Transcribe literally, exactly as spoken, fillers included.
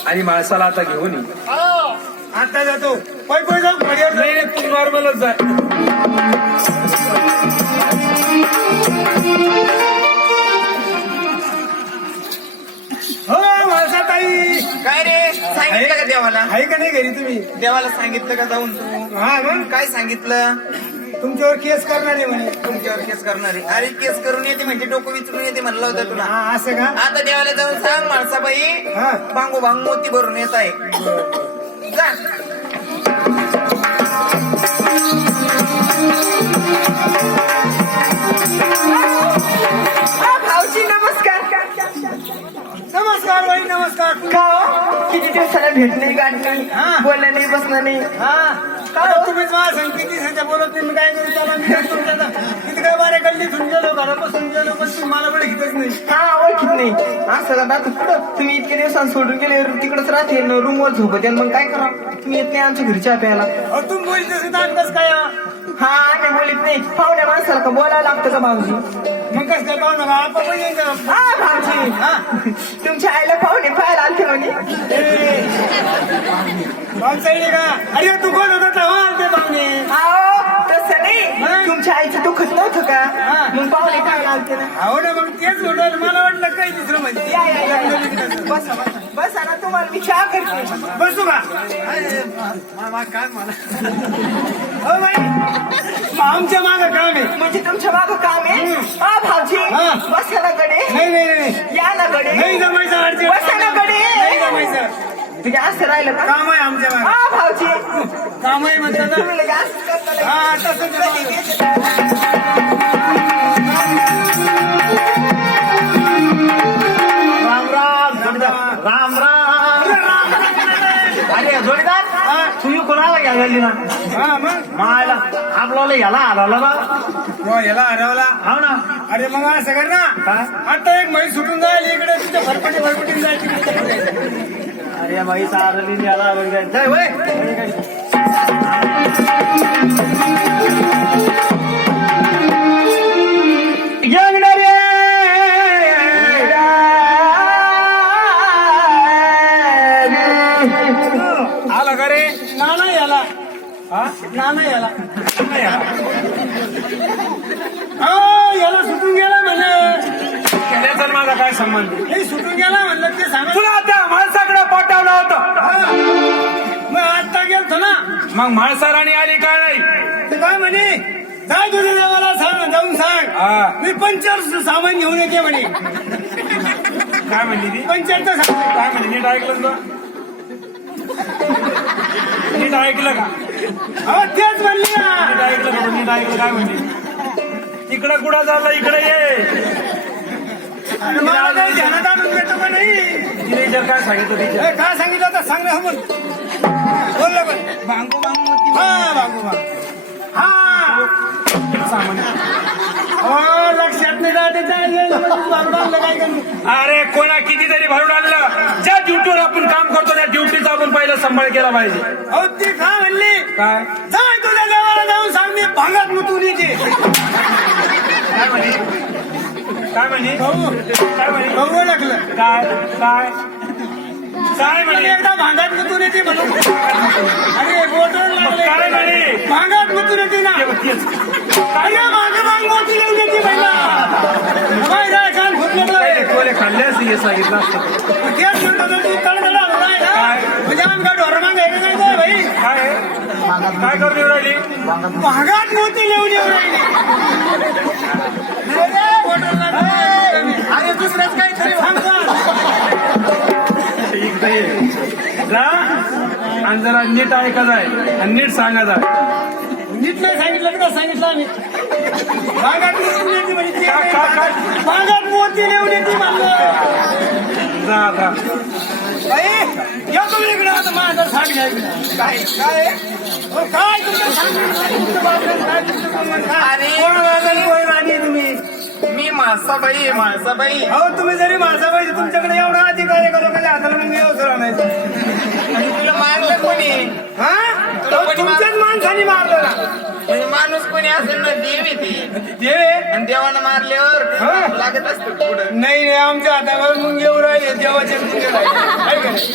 आणि माणसाला आता घेऊन ये. आता जातो पै पै जाऊ घड्यावर नाही नाही, तू नॉर्मलच जाय. हो माणसा ताई. काय रे सांगितलं का देवाला? आहे का नाही घरी तुम्ही? देवाला सांगितलं का जाऊन तू? हा मग काय सांगितलं? तुमच्यावर केस करणार आहे म्हणे. तुमच्यावर केस करणार आहे? अरे केस करून येते म्हणजे डोकं विचारून येते म्हणलं होतं तुला. हा असं का? आता देवाला जाऊन सांग माणसाबाई हा. भांगो भांग मोती भरून येत आहे. जा. भाऊजी नमस्कार. नमस्कार बाई नमस्कार. का हो? किती दिवसाला भेट नाही गाठ नाही हा. बोलणं नाही बसणं नाही. हा काय तुम्हीच मला सांग किती सध्या बोलत नाही मी काय करू त्याला मी काय करू त्याला किती काय बारे गल्लीतून गेलो घरापासून गेलो पण तुम्ही मला पण घेतच नाही. हा ओळखीत नाही असं का दादा कुठं तुम्ही इतके दिवसांत सोडून गेले तिकडच राहते रूम वर झोपते मग काय करा तुम्ही येत नाही आमच्या घरी चहा प्यायला. अहो तुम्ही बोलत असेल तर आम्ही कसं काय हा? हा आम्ही बोलीत नाही पाहुण्या माणसाला का बोलायला लागतं का भाऊजी? मग कसं काय पाहू नका आपण पण येईन का? हा भाऊजी हा तुमच्या आईला पाहुणे पाहायला आलते म्हणे. पाहुणचा येईल का? अरे तू कोण होता तेव्हा ते पाहुणे? अहो तसं नाही हा. तुमच्या आईचं दुखत नव्हतं का हा. मग पाहुणे पाहायला आलते ना. हो ना मग तेच म्हणतो मला वाटलं काही दुसरं म्हणजे या या या या. बसा बसा बसा ना तुम्हाला मी चहा करते. बसू का? काय मला हो बाई आमच्या मागं काम आहे. म्हणजे तुमच्या मागं काम आहे. हा भाऊजी हा. बसा ना गडे. नाही नाही नाही या ना गडे. नाही जमायचं अडचण बसा ना गडे. नाही जमायचं तुझे असं राहिलं का? काम आहे आमच्या मागं हा भाऊजी काम आहे म्हणतात ना. तुम्ही लगे असंच करता लगे. हा तसंच आहे. राम राम जोडीदार राम राम. अरे जोडीदार तुम्ही कोणाला घ्यायला गेली ना हा मग मायला आपल्याला याला आला बा हो याला हरवला. हो ना. अरे मग असं कर ना काय? आता एक म्हैस सुटून जाईल इकडे तुझ्या भरपटी भरपटीन जाईल तिकडे. अरे बाई सारली याला जाय वय. आला का रे? नाना याला हा नाना याला नाना याला हा याला सुटून गेला म्हणलं. त्याचा माझा काय संबंध? हे सुटून गेला म्हणलं ते सांग. तुला त्या माणसाकडे पाठवलं होतं. मग आता गेलतो ना मग माणसाराणी आली काय नाही? ते काय म्हणे जाय तुझ्या देवाला सांग जाऊन सांग हा. मी पंचर सामान घेऊन येते म्हणे. काय म्हणली ती? पंचरचं सामान काय म्हणली? नीट ऐकलं का? नीट ऐकलं का? अहो तेच म्हणली ना. नीट ऐकलं का? नीट ऐकलं काय म्हणली? इकडं कुठं झालं? इकडे ये. मला काही ध्यानात आणून भेटतो का नाही? तिने जर काय सांगितलं तिच्या? ए, काय सांगितलं होतं सांग ना बोल बोललं पण भांगो भांग मोती हा बाबू बा हा सामान. हो लक्षात नाही जाते बाबूडांना काय करणार. अरे कोणा कितीतरी भरून आणलं. ज्या ड्युटीवर आपण काम करतो त्या ड्युटीचा आपण पहिला सांभाळ केला पाहिजे. अहो ती का म्हणली काय जाय तुझ्या देवाला जाऊन सांग मी भांगात मुतून येते. काय म्हणे? काय म्हणे? भाऊ काय म्हणे? भाऊ लागलं काय काय काय मला म्हणे? एकदा भांगात मुतून येते म्हणून. अरे बोटवर मग काय लागले म्हणे? भांगात मुतून येते ना. तेच. अरे मागे भांग मोठी लावून येते पहिला बाय राय कान फुटलं पहिले कोले खाल्ल्यास हे सांगितलं असतं. तेच म्हणतो तर तू तडतडा होणार ना. काय? म्हणजे आमका ढोर मागे आहे का नाही भाई. काय काय करून येऊ राहिली? भागात मोती लिहून येऊ राहिली. अरे दुसरंच काहीतरी इकडे ये. जा आणि जरा नीट ऐकत आहे आणि नीट सांगत आहे. नीट नाही सांगितलं का सांगितलं आम्ही भागात लिहून येते म्हणजे काय- काय- काय? भागात मोती लिहून येते म्हणलं. जा जा. बाई या तुम्ही इकडे आता माझा सांग घ्या इकडे. काय काय अहो, काय तुमचं सांग तुमचं बापरे, काय तुमचं बोलणं, काय? अरे. कोण राजा, कोण राणी तुम्ही. मी मासाबाई मासाबाई. अहो तुम्ही जरी माझा पाहिजे तुमच्याकडे एवढा अधिकार आहे का लोकांच्या हाताला मग व्यवसाय आणायचं. आणि तुला मारलं कोणी? हा तुला कोणी तुमच्याच माणसाने मारलं ना. म्हणजे माणूस कोणी असेल ना देव येते देव आहे? आणि देवानं मारल्यावर हा. लागत असतं पुढं. नाही नाही आमच्या हातावर मुंगे राहिले देवाचे मुंगे राहिले आहे का नाही?